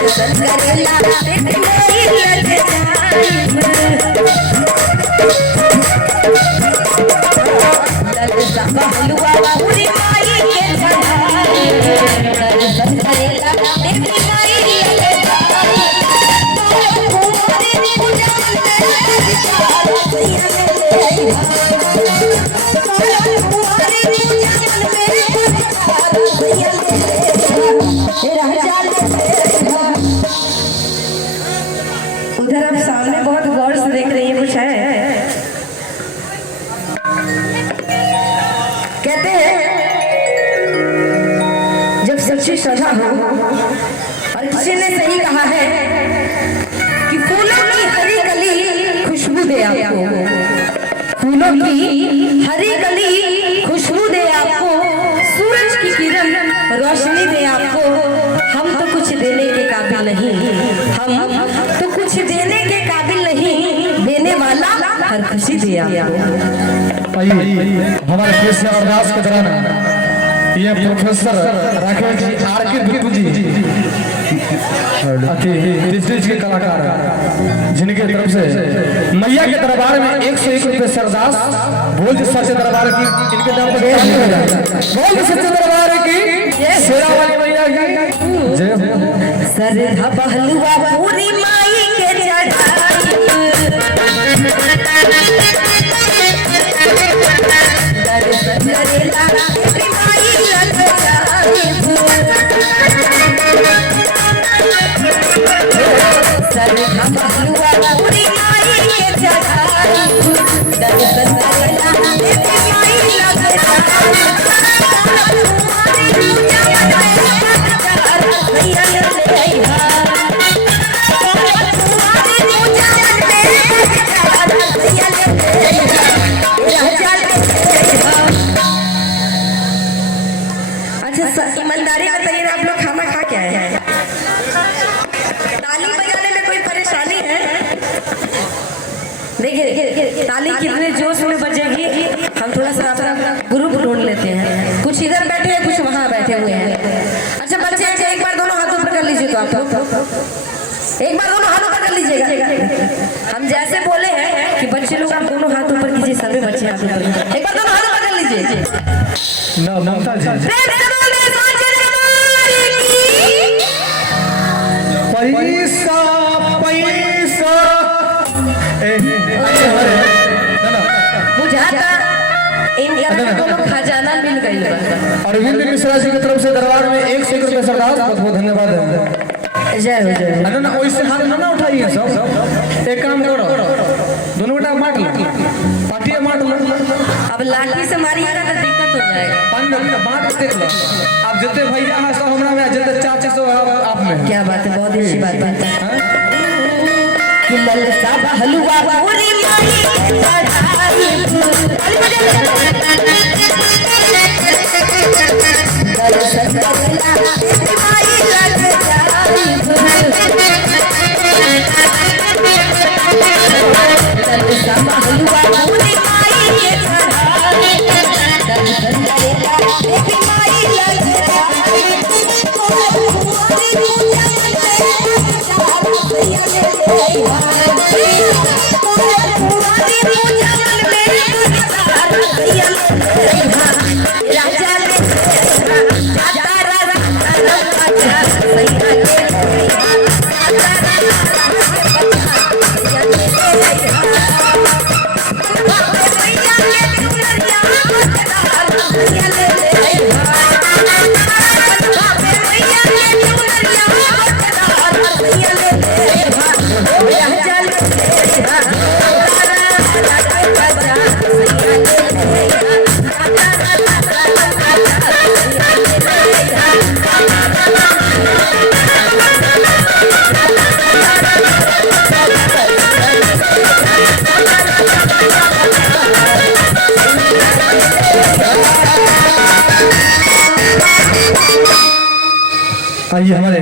दर्शन करेला हलवा पूरी माई के चढ़ाई दर्शन करेला उधर आप सामने बहुत गौर से देख रही है, कुछ है। कहते हैं जब सच्ची सजा हो, और किसी ने सही कहा है कि फूलों की हरी कली खुशबू दे आपको, फूलों की हरी कली खुशबू दे आपको, सूरज की किरण रोशनी दे आपको। हम तो कुछ देने के काबिल नहीं, हम तो कुछ देने के काबिल नहीं, देने वाला हर खुशी दे आपको। हमारे केस अरदास के दौरान ये प्रोफेसर राकेश जी आर.के. बिट्टू जी डिस्ट्रिक्ट के कलाकार, जिनके तरफ से मैया के दरबार में 101 रुपये से अरदास। बोल जी सच्चे दरबार की, इनके नाम पर बोल जी सच्चे दरबार की, शेरा वाली मैया की जय हो। सरधा पहलुआ पूरी माई के चढ़ाई दर्शन करेला माई सरधा पहलुआ पूरी माई के चढ़ाई दर्शन करेला माई ईमानदारी बताइए, आप लोग खाना खा के आए हैं? ताली बजाने में कोई परेशानी है? देखिए ताली कितने जोश में बजेगी। हम थोड़ा सा अपना ग्रुप ढूंढ लेते हैं, कुछ इधर बैठे हैं, कुछ वहाँ बैठे हुए हैं। अच्छा बच्चे एक बार दोनों हाथों पर कर लीजिए, तो आप एक बार दोनों हाथों पर कर लीजिएगा। हम जैसे बोले हैं कि बच्चे लोग आप दोनों हाथों पर कीजिए, सभी बच्चे हाथों पर, एक बार दोनों हाथों पर कर लीजिए। ममता जी पैसा पैसा बुझाता इनका खजाना मिल गई। अरविंद मिश्रा जी की तरफ से दरबार में 101 रुपये से अरदास। बहुत बहुत धन्यवाद है। जय हो जय हो। ना वैसे हाथ ना उठाइए सब, एक काम करो दोनों बेटा मार लो, पार्टी मार लो। अब लाठी से मारिएगा तो दिक्कत हो जाएगा। बात देख लो आप, जितने भैया हैं सब हमरा में, जितने चाचा सब आप में। क्या बात है, बहुत अच्छी बात है। कि ललसा हलवा पूरी माई चढ़ाई दर्शन करेला माई लग जाई आइए हमारे